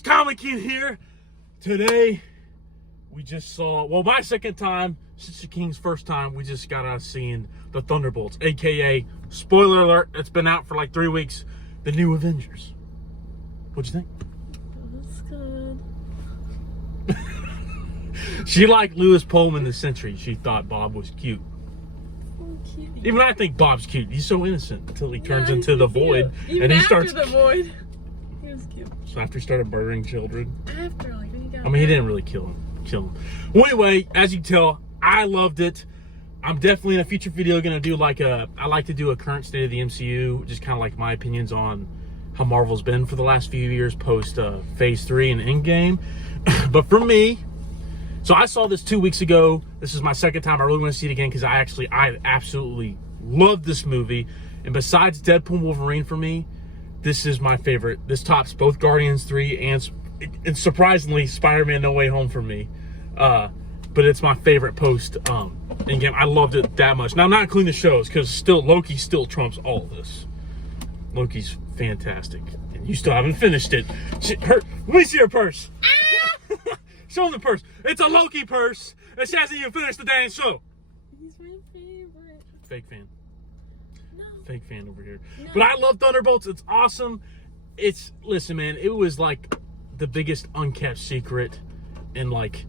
SisterKing here. Today, we just saw, well, my second time, SisterKing's first time, we just got out of seeing the Thunderbolts, aka, spoiler alert, it's been out for like 3 weeks, the new Avengers. What'd you think? That's good. She liked Lewis Pullman the Sentry. She thought Bob was cute. So cute. Even I think Bob's cute. He's so innocent until he turns into the Void. Even and he after starts the Void. He was cute. So after he started murdering children. After, like, when he got I mean, he didn't really kill him. Well, anyway, as you can tell, I loved it. I'm definitely in a future video going to do I like to do a current state of the MCU, just kind of like my opinions on how Marvel's been for the last few years post Phase 3 and Endgame. But for me, so I saw this 2 weeks ago. This is my second time. I really want to see it again because I absolutely love this movie. And besides Deadpool and Wolverine for me, this is my favorite. This tops both Guardians 3 and surprisingly Spider-Man No Way Home for me. But it's my favorite post Endgame. I loved it that much. Now I'm not including the shows because Loki still trumps all of this. Loki's fantastic. And you still haven't finished it. Let me see her purse. Show him the purse. It's a Loki purse. And she hasn't even finished the dang show. He's my favorite. Fake fan. No. Fake fan over here. No. But I love Thunderbolts. It's awesome. Listen, man, it was like the biggest unkept secret in like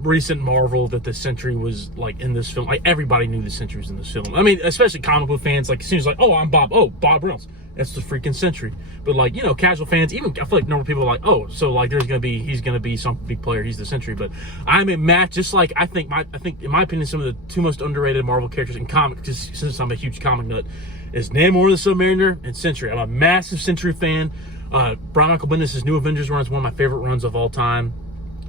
recent Marvel that the Sentry was like in this film. Like everybody knew the Sentry was in this film. I mean, especially comic book fans. Like as soon as like, oh, I'm Bob. Oh, Bob Reynolds. That's the freaking Sentry. But like, you know, casual fans, even I feel like normal people are like, oh, so like he's gonna be some big player. He's the Sentry. But I'm a match. Just like I think in my opinion, some of the two most underrated Marvel characters in comics, because since I'm a huge comic nut, is Namor the Submariner and Sentry. I'm a massive Sentry fan. Brian Michael Bendis' New Avengers run is one of my favorite runs of all time.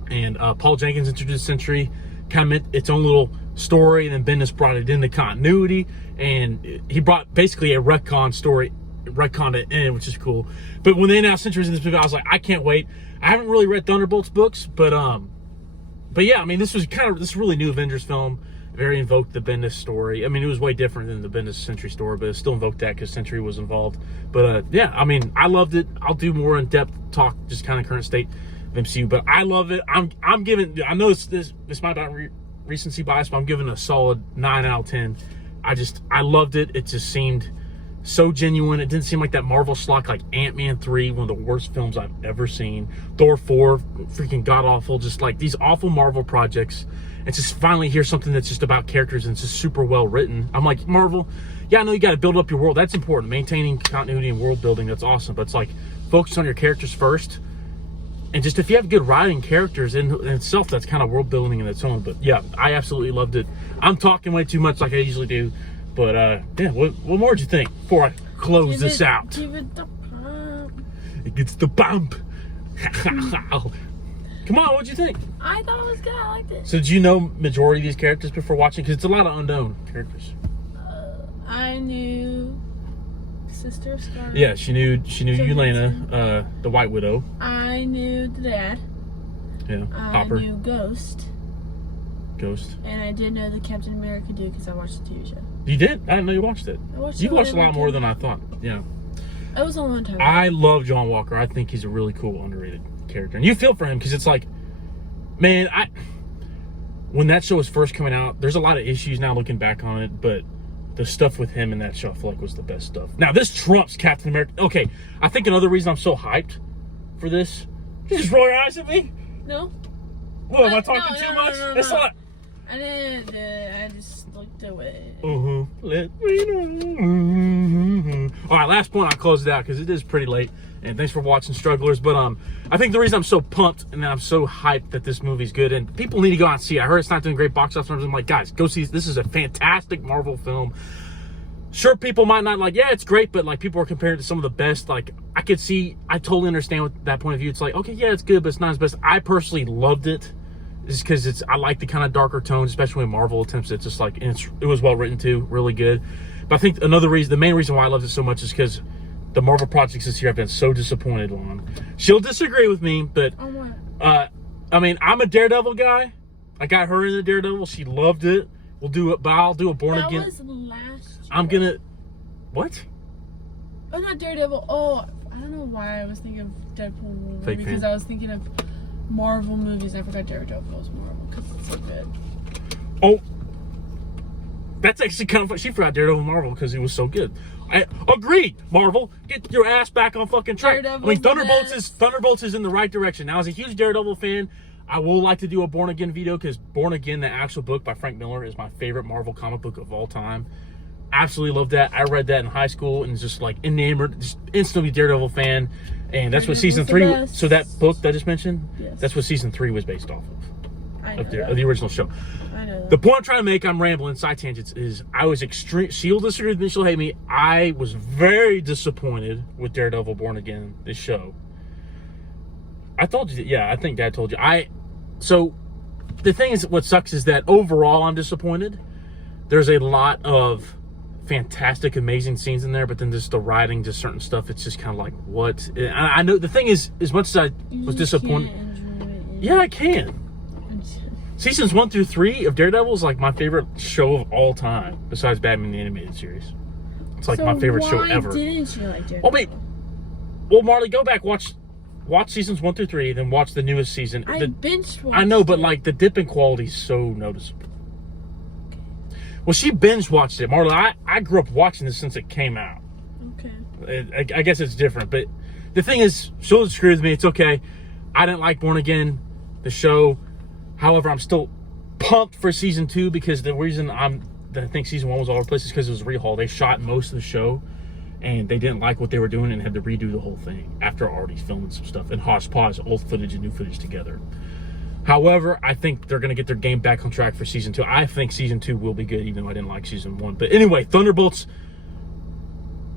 And Paul Jenkins introduced Sentry, kind of meant its own little story, and then Bendis brought it into continuity, and he brought basically a retconned it in, which is cool. But when they announced Sentry was in this movie, I was like, I can't wait. I haven't really read Thunderbolts books, but yeah, I mean, this really new Avengers film. Very invoked the Bendis story. I mean, it was way different than the Bendis Sentry story, but it still invoked that because Sentry was involved. But yeah, I mean, I loved it. I'll do more in-depth talk, just kind of current state of MCU, but I love it. I'm giving, I know this might be recency bias, but I'm giving it a solid 9 out of 10. I loved it. It just seemed so genuine. It didn't seem like that Marvel schlock like Ant-Man 3, one of the worst films I've ever seen. Thor 4, freaking god-awful. Just like these awful Marvel projects. And just finally hear something that's just about characters and it's just super well written. I'm like, Marvel, yeah, I know you got to build up your world. That's important. Maintaining continuity and world building, that's awesome. But it's like, focus on your characters first. And just if you have good writing characters in itself, that's kind of world building in its own. But yeah, I absolutely loved it. I'm talking way too much like I usually do. But yeah, what more did you think before I close this out? Give it the pump. It gets the bump. Come on, what'd you think? I thought it was good. I liked it. So did you know majority of these characters before watching? Because it's a lot of unknown characters. I knew Sister Scarlet. Yeah, she knew Yelena, the White Widow. I knew the dad. Yeah, Hopper. I knew Ghost. And I did know the Captain America dude because I watched the TV show. You did? I didn't know you watched it. You watched a lot more than I thought. Yeah. It was a long time ago. I love John Walker. I think he's a really cool, underrated character. And you feel for him because it's like, man, when that show was first coming out, there's a lot of issues now looking back on it, but the stuff with him in that show I feel like was the best stuff. Now, this trumps Captain America. Okay, I think another reason I'm so hyped for this, you just roll your eyes at me? No. What, am I talking too much? It's not. I didn't. I just looked away. Let me know. All right, last point. I'll close it out because it is pretty late. And thanks for watching, strugglers. But I think the reason I'm so pumped and that I'm so hyped that this movie's good and people need to go out and see it. I heard it's not doing great box office numbers. I'm like, guys, go see this. This is a fantastic Marvel film. Sure, people might not like, yeah, it's great, but like people are compared to some of the best. Like I totally understand with that point of view. It's like, okay, yeah, it's good, but it's not as best. I personally loved it. Just because I like the kind of darker tones, especially when Marvel attempts it. Just like it was well written too, really good. But I think the main reason why I loved it so much is because the Marvel projects this year I've been so disappointed on. She'll disagree with me, but I mean, I'm a Daredevil guy. I got her in the Daredevil. She loved it. I'll do a Born Again. That was last year. I'm gonna. What? Oh, not Daredevil. Oh, I I don't know why I was thinking of Deadpool Fake because fan. I was thinking of Marvel movies. I forgot Daredevil was Marvel because it's so good. Oh, that's actually kind of fun. She forgot Daredevil Marvel because he was so good. I agreed, Marvel. Get your ass back on fucking track. Daredevil's Thunderbolts is in the right direction. Now, as a huge Daredevil fan, I will like to do a Born Again video because Born Again, the actual book by Frank Miller, is my favorite Marvel comic book of all time. Absolutely love that. I read that in high school and just like enamored, just instantly Daredevil fan. And that's what season 3. So that book that I just mentioned, that's what season 3 was based off of the original show. I know that. The point I'm trying to make, I'm rambling, side tangents, is I was extreme. She'll disagree with me, she'll hate me. I was very disappointed with Daredevil Born Again, this show. I told you, yeah, I think Dad told you. So the thing is, what sucks is that overall I'm disappointed. There's a lot of fantastic, amazing scenes in there, but then just the writing, just certain stuff, it's just kind of like, what? I know the thing is, as much as I was disappointed, yeah, I can. Seasons 1 through 3 of Daredevil is like my favorite show of all time, besides Batman the Animated Series. It's like my favorite show ever. Why didn't you like Daredevil? Oh wait, well, Marley, go back, watch seasons 1 through 3, then watch the newest season. I binge watched. I know, but like the dip in quality is so noticeable. Well, she binge watched it, Marla. I grew up watching this since it came out. Okay. I guess it's different, but the thing is, she'll disagree with me. It's okay. I didn't like Born Again, the show. However, I'm still pumped for season 2 because the reason I think season 1 was all over the place is because it was rehaul. They shot most of the show, and they didn't like what they were doing and had to redo the whole thing after already filming some stuff and hodgepodge old footage and new footage together. However, I think they're going to get their game back on track for season 2. I think season 2 will be good, even though I didn't like season 1. But anyway, Thunderbolts,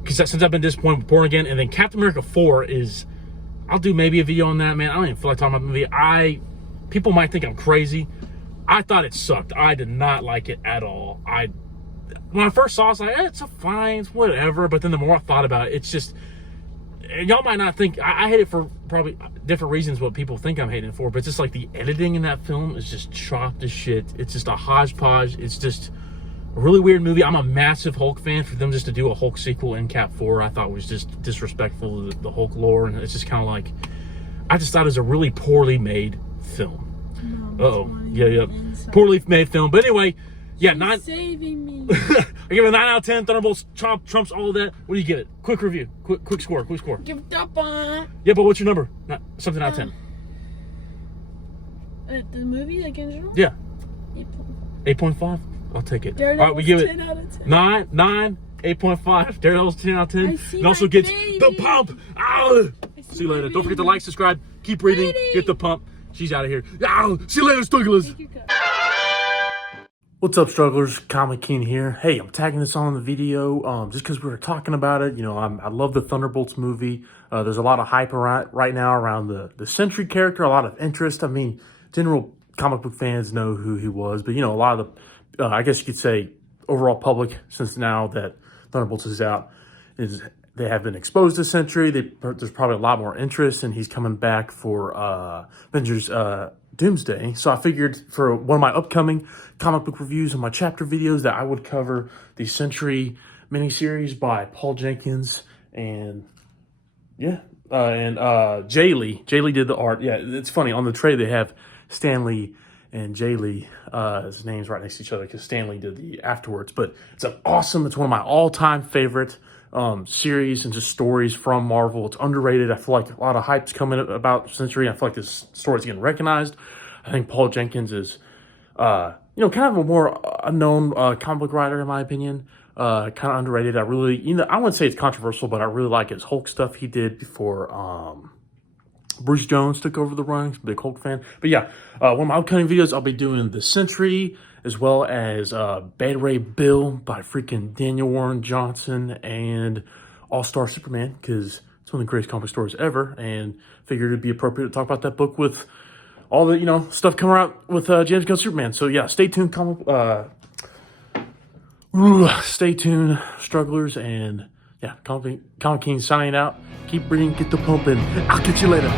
because since I've been disappointed with Born Again, and then Captain America 4 is, I'll do maybe a video on that, man. I don't even feel like talking about the movie. People might think I'm crazy. I thought it sucked. I did not like it at all. When I first saw it, I was like, it's fine, it's whatever. But then the more I thought about it, it's just, and y'all might not think, I hate it for probably different reasons what people think I'm hating it for, but it's just like the editing in that film is just chopped to shit. It's just a hodgepodge. It's just a really weird movie. I'm a massive Hulk fan. For them just to do a Hulk sequel in Cap 4, I thought was just disrespectful to the Hulk lore. And it's just kind of like, I just thought it was a really poorly made film. Yeah. Poorly made film. But anyway, yeah, saving me. I give it a 9 out of 10. Thunderbolts trumps all of that. What do you give it? Quick review. Quick score. Give it up on. Yeah, but what's your number? Not something out of 10. The movie, like in general? Yeah. 8.5. 8.5? I'll take it. Daredevil's all right, we give it 10 out of 10. 9, 8.5. Daredevil's 10 out of 10. See and also my gets baby. the pump. See you later. Don't forget to like, subscribe, keep reading, get the pump. She's out of here. See you later, strugglers. What's up, strugglers? Comic King here. Hey, I'm tagging this on the video just because we were talking about it. You know, I love the Thunderbolts movie. There's a lot of hype right now around the Sentry character, a lot of interest. I mean, general comic book fans know who he was, but, you know, a lot of the, I guess you could say, overall public, since now that Thunderbolts is out, they have been exposed to Sentry. There's probably a lot more interest, and he's coming back for Avengers Doomsday. So I figured for one of my upcoming comic book reviews and my chapter videos that I would cover the Sentry miniseries by Paul Jenkins and Jay Lee. Jay Lee did the art. Yeah, it's funny. On the tray they have Stan Lee and Jay Lee. His names right next to each other because Stan Lee did the afterwards. But it's it's one of my all-time favorite series and just stories from Marvel. It's underrated. I feel like a lot of hype's coming about Sentry. I feel like this story's getting recognized. I think Paul Jenkins is, kind of a more unknown comic book writer in my opinion. Kind of underrated. I wouldn't say it's controversial, but I really like his Hulk stuff he did before Bruce Jones took over the running. Big Hulk fan. But yeah, one of my upcoming videos, I'll be doing the Sentry, as well as Beta Ray Bill by freaking Daniel Warren Johnson and All-Star Superman, because it's one of the greatest comic stories ever, and figured it'd be appropriate to talk about that book with all the, stuff coming out with James Gunn Superman. So yeah, stay tuned, stay tuned, strugglers, and yeah, Comic King signing out. Keep reading, get the pumping. I'll catch you later.